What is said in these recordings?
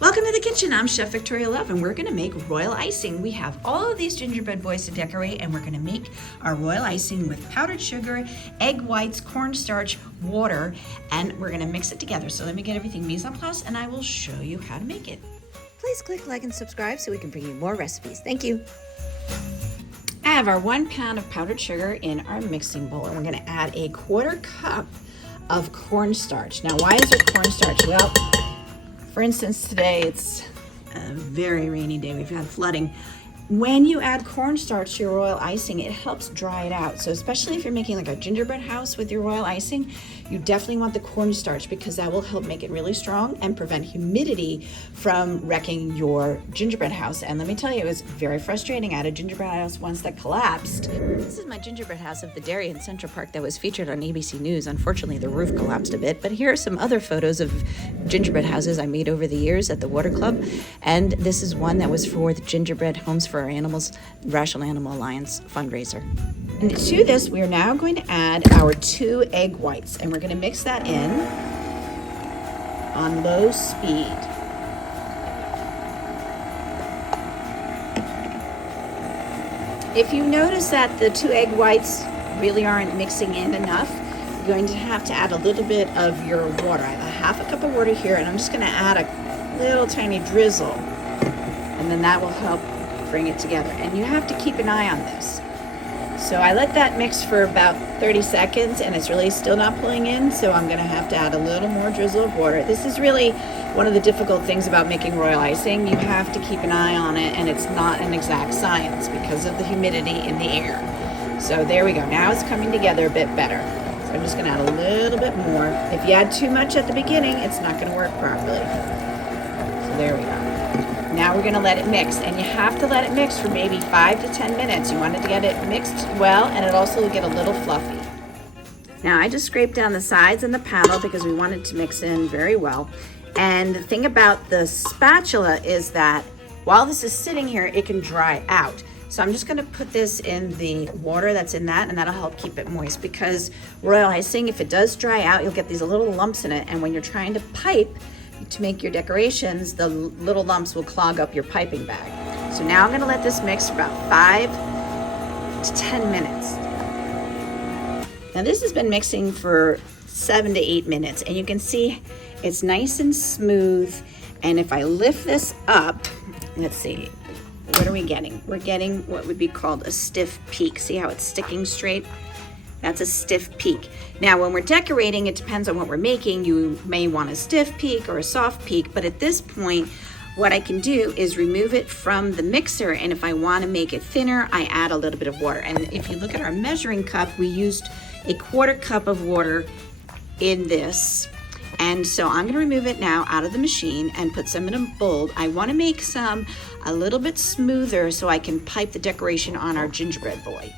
Welcome to the kitchen. I'm Chef Victoria Love, and we're going to make royal icing. We have all of these gingerbread boys to decorate, and we're going to make our royal icing with powdered sugar, egg whites, cornstarch, water, and we're going to mix it together. So let me get everything mise en place, and I will show you how to make it. Please click like and subscribe so we can bring you more recipes. Thank you. I have our 1 pound of powdered sugar in our mixing bowl, and we're going to add a 1/4 cup of cornstarch. Now, why is there cornstarch? Well, for instance, today it's a very rainy day. We've had flooding. When you add cornstarch to your royal icing, it helps dry it out. So especially if you're making like a gingerbread house with your royal icing, you definitely want the cornstarch because that will help make it really strong and prevent humidity from wrecking your gingerbread house. And let me tell you, it was very frustrating. I had a gingerbread house once that collapsed. This is my gingerbread house of the dairy in Central Park that was featured on ABC News. Unfortunately, the roof collapsed a bit, but here are some other photos of gingerbread houses I made over the years at the Water Club. And this is one that was for the Gingerbread Homes for Our Animals, Rational Animal Alliance fundraiser. And to this, we are now going to add our 2 egg whites, and we're going to mix that in on low speed. If you notice that the 2 egg whites really aren't mixing in enough, you're going to have to add a little bit of your water. I have 1/2 cup of water here, and I'm just going to add a little tiny drizzle, and then that will help bring it together. And you have to keep an eye on this. So I let that mix for about 30 seconds and it's really still not pulling in, so I'm gonna have to add a little more drizzle of water. This is really one of the difficult things about making royal icing. You have to keep an eye on it, and it's not an exact science because of the humidity in the air. So there we go. Now it's coming together a bit better. So I'm just gonna add a little bit more. If you add too much at the beginning, it's not gonna work properly. So there we go. Now we're gonna let it mix, and you have to let it mix for maybe 5 to 10 minutes. You want it to get it mixed well, and it also will get a little fluffy. Now I just scraped down the sides and the panel because we want it to mix in very well. And the thing about the spatula is that while this is sitting here, it can dry out. So I'm just gonna put this in the water that's in that, and that'll help keep it moist, because royal icing, if it does dry out, you'll get these little lumps in it, and when you're trying to pipe to make your decorations, the little lumps will clog up your piping bag. So now I'm gonna let this mix for about 5 to 10 minutes. Now this has been mixing for 7 to 8 minutes, and you can see it's nice and smooth. And if I lift this up, let's see, what are we getting? We're getting what would be called a stiff peak. See how it's sticking straight? That's a stiff peak. Now, when we're decorating, it depends on what we're making. You may want a stiff peak or a soft peak, but at this point, what I can do is remove it from the mixer, and if I want to make it thinner, I add a little bit of water. And if you look at our measuring cup, we used a 1/4 cup of water in this. And so I'm gonna remove it now out of the machine and put some in a bowl. I wanna make some a little bit smoother so I can pipe the decoration on our gingerbread boys.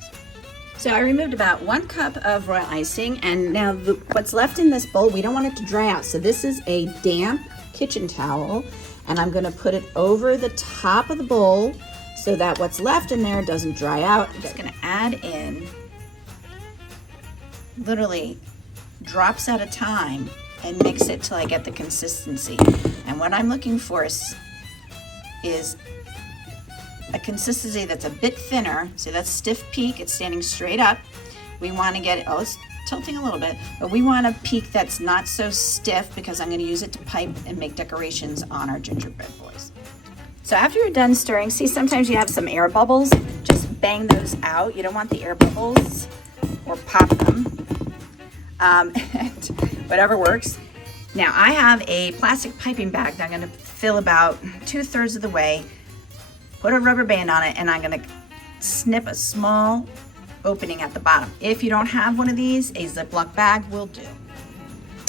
So I removed about 1 cup of royal icing, and now what's left in this bowl, we don't want it to dry out. So this is a damp kitchen towel, and I'm gonna put it over the top of the bowl so that what's left in there doesn't dry out. I'm just gonna add in literally drops at a time and mix it till I get the consistency. And what I'm looking for is a consistency that's a bit thinner. So that's stiff peak, it's standing straight up. We want to get it, oh, it's tilting a little bit, but we want a peak that's not so stiff because I'm going to use it to pipe and make decorations on our gingerbread boys. So after you're done stirring, see sometimes you have some air bubbles, just bang those out. You don't want the air bubbles, or pop them, and whatever works. Now I have a plastic piping bag that I'm going to fill about 2/3 of the way, put a rubber band on it, and I'm gonna snip a small opening at the bottom. If you don't have one of these, a Ziploc bag will do.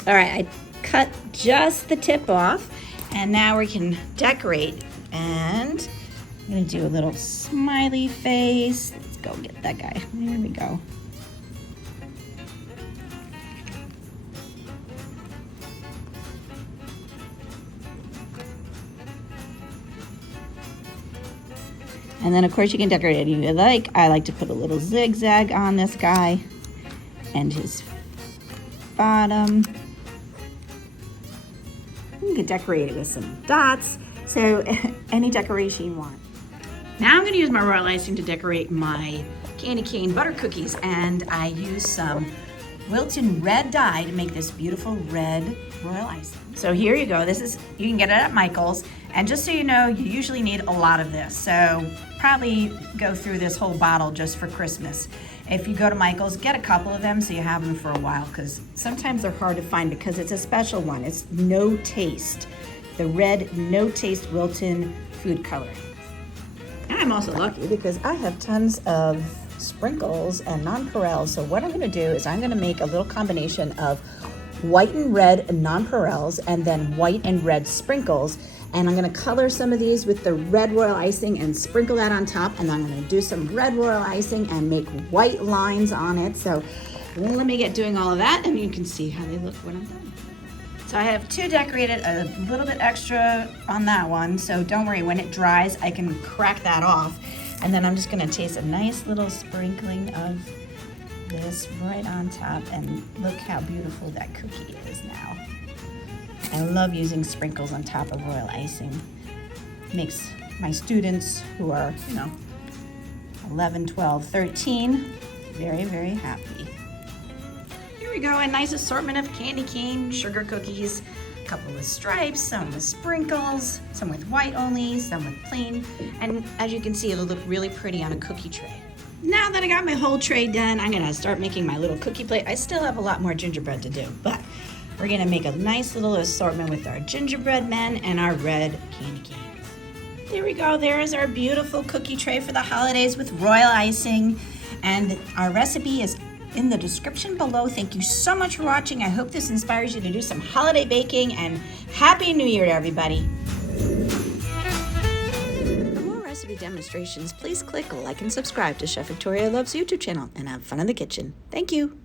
All right, I cut just the tip off, and now we can decorate. And I'm gonna do a little smiley face. Let's go get that guy. There we go. And then of course you can decorate it if you like. I like to put a little zigzag on this guy and his bottom. You can decorate it with some dots, so any decoration you want. Now I'm going to use my royal icing to decorate my candy cane butter cookies, and I use some Wilton red dye to make this beautiful red royal icing. So here you go. You can get it at Michael's, and just so you know, you usually need a lot of this. So probably go through this whole bottle just for Christmas. If you go to Michael's, get a couple of them so you have them for a while, because sometimes they're hard to find because it's a special one. It's no taste. The red no taste Wilton food coloring. I'm also lucky because I have tons of sprinkles and nonpareils. So what I'm going to do is I'm going to make a little combination of white and red nonpareils and then white and red sprinkles. And I'm going to color some of these with the red royal icing and sprinkle that on top. And I'm going to do some red royal icing and make white lines on it. So let me get doing all of that, and you can see how they look when I'm done. So I have two decorated, a little bit extra on that one. So don't worry, when it dries, I can crack that off. And then I'm just going to taste a nice little sprinkling of this right on top, and look how beautiful that cookie is now. I love using sprinkles on top of royal icing. Makes my students who are, 11, 12, 13, very, very happy. Here we go, a nice assortment of candy cane sugar cookies. A couple with stripes, some with sprinkles, some with white only, some with plain. And as you can see, it'll look really pretty on a cookie tray. Now that I got my whole tray done, I'm gonna start making my little cookie plate. I still have a lot more gingerbread to do, but we're gonna make a nice little assortment with our gingerbread men and our red candy canes. There we go, there is our beautiful cookie tray for the holidays with royal icing. And our recipe is in the description below. Thank you so much for watching. I hope this inspires you to do some holiday baking, and Happy New Year to everybody. For more recipe demonstrations, please click like and subscribe to Chef Victoria Loves YouTube channel and have fun in the kitchen. Thank you.